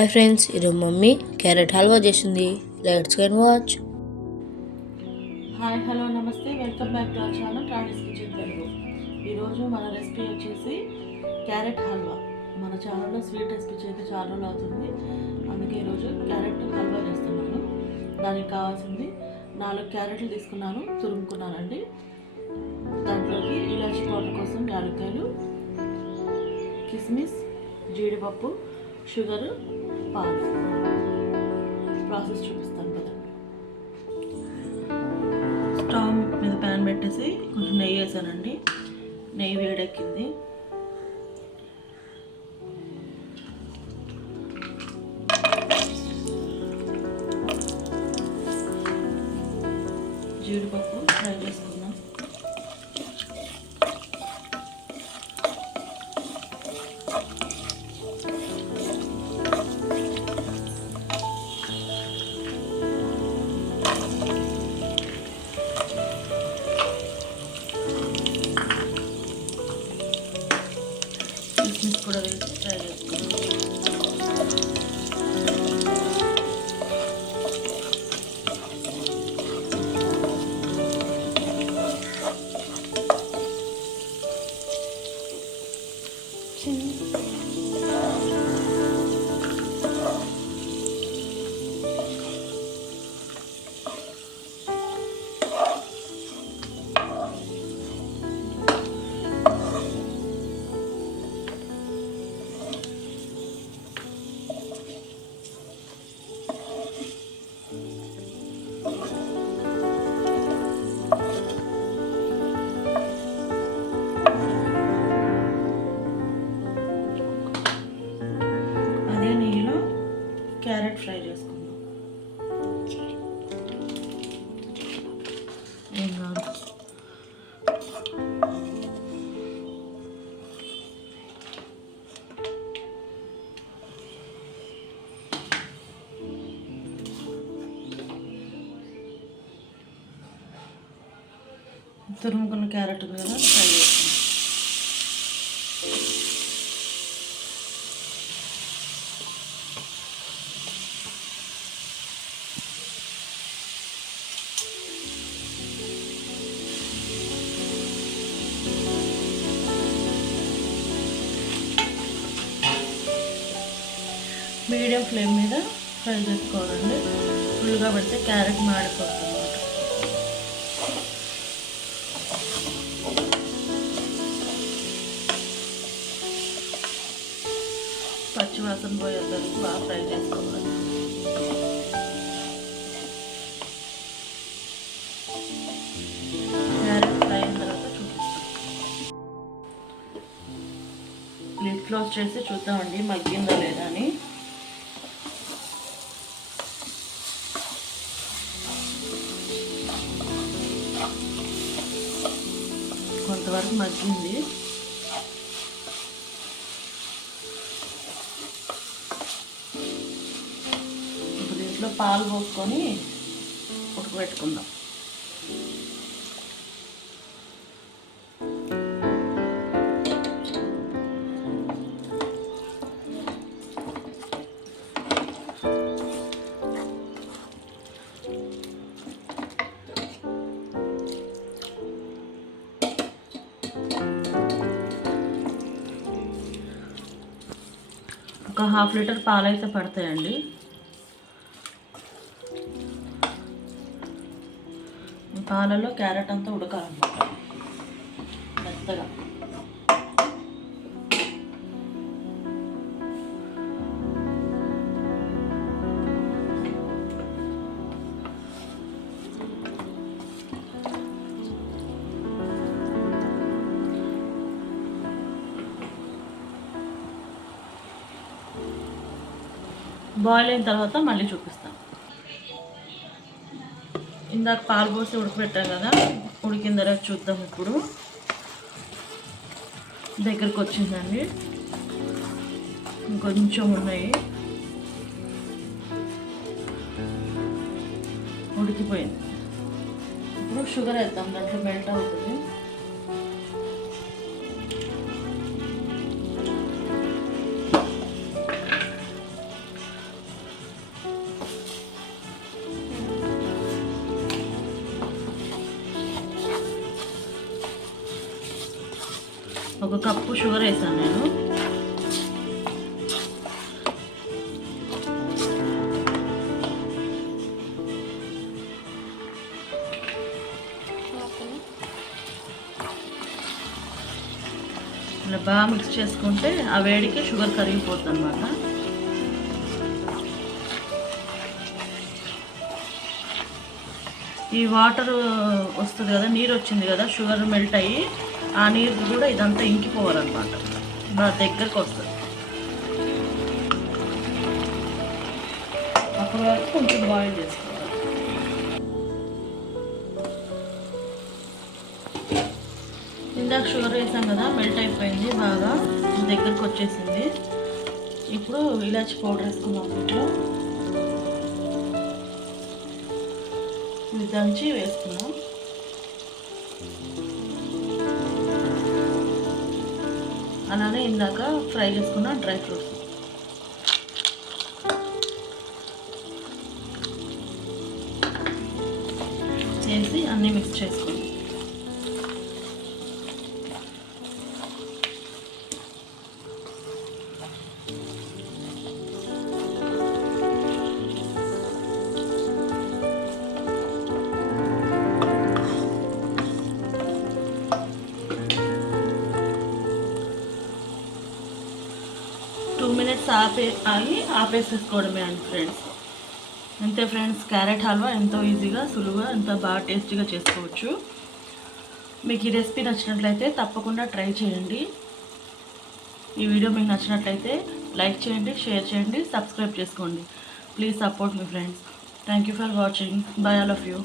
Hi friends, ఈరోజు mummy carrot halwa చేసింది. Let's go and watch. Hi hello namaste, welcome back to our channel travels kitchen Telugu. ఈరోజు మన recipe వచ్చేసి carrot halwa. మన ఛానల్లో స్వీట్ రెసిపీ చేస్తే చాలా రోజులు అవుతుంది, అందుకే ఈరోజు క్యారెట్ హల్వా చేస్తున్నాను. దానికి కావాల్సింది 4 క్యారెట్లు తీసుకున్నాను, తురుముకున్నానండి. దాంట్లోకి ఇలాచీ పౌడర్ కోసం యాలక్కాయలు, కిస్మిస్, జీడిపప్పు, షుగర్, పాలు. ప్రాసెస్ చూపిస్తాను కదా. స్టవ్ మీద ప్యాన్ పెట్టేసి కొంచెం నెయ్యి వేసానండి. నెయ్యి వేడెక్కింది. జీడిపప్పు ఫ్రై చేసుకున్నాం. కిస్మిస్ కూడా వేసి ఫ్రై చేసుకున్నాం. క్యారెట్ ఫ్రై చేసుకుందాం. ఏం కాదు. తురుముకున్న క్యారెట్ ఉంది కదా, ఫ్రై చేసుకుందాం. మీడియం ఫ్లేమ్ మీద ఫ్రై చేసుకోవాలండి. ఫుల్గా పెడితే క్యారెట్ మాడిపోతుంది అన్నమాట. పచ్చివాసన పోయేంత వరకు బాగా ఫ్రై చేసుకోవాలి. క్యారెట్ ఫ్రై అయిన తర్వాత చూపిస్తాం. లిడ్ క్లోజ్ చేసి చూద్దామండి మగ్గిందా లేదా అని. కొంతవరకు మగ్గింది. ఇప్పుడు దీంట్లో పాలు పోసుకొని ఉడకబెట్టుకుందాం. ఒక 1/2 లీటర్ పాలు అయితే పడతాయండి. పాలలో క్యారెట్ అంతా ఉడకాలన్నమాట మెత్తగా. బాయిల్ అయిన తర్వాత మళ్ళీ చూపిస్తాను. ఇందాక పాలు పోసి ఉడకబెట్టాం కదా, ఉడికిన తర్వాత చూద్దాం. ఇప్పుడు దగ్గరకు వచ్చిందండి, ఇంకొంచెం ఉన్నాయి. ఉడికిపోయింది. ఇప్పుడు షుగర్ వేద్దాం, దాంట్లో మెల్ట్ అవుతుంది. 1 కప్పు షుగర్ వేసాను నేను. ఇలా బాగా మిక్స్ చేసుకుంటే ఆ వేడికి షుగర్ కరిగిపోతుంది అన్నమాట. ఈ వాటర్ వస్తుంది కదా, నీరు వచ్చింది కదా, షుగర్ మెల్ట్ అయ్యి ఆ నీరు కూడా ఇదంతా ఇంకిపోవాలన్నమాట. బాగా దగ్గరకు వస్తుంది. అప్పటి వరకు కొంచెం బాయిల్ చేసుకోవాలి. ఇందాక షుగర్ వేసాం కదా, మెల్ట్ అయిపోయింది, బాగా దగ్గరకు వచ్చేసింది. ఇప్పుడు ఇలాచి పౌడర్ వేసుకుందాం. ఇంట్లో ఇది దంచి వేసుకున్నాం. అలానే ఇందాక ఫ్రై చేసుకున్న డ్రై ఫ్రూట్స్ చేసి అన్నీ మిక్స్ చేసుకున్నాం. మినిట్స్ ఆపేసేసుకోవడమే అండి ఫ్రెండ్స్. అంతే ఫ్రెండ్స్, క్యారెట్ హల్వా ఎంతో ఈజీగా, సులువుగా, ఎంతో బాగా టేస్టీగా చేసుకోవచ్చు. మీకు ఈ రెసిపీ నచ్చినట్లయితే తప్పకుండా ట్రై చేయండి. ఈ వీడియో మీకు నచ్చినట్లయితే లైక్ చేయండి, షేర్ చేయండి, సబ్స్క్రైబ్ చేసుకోండి. Please support me friends. Thank you for watching. By all of you.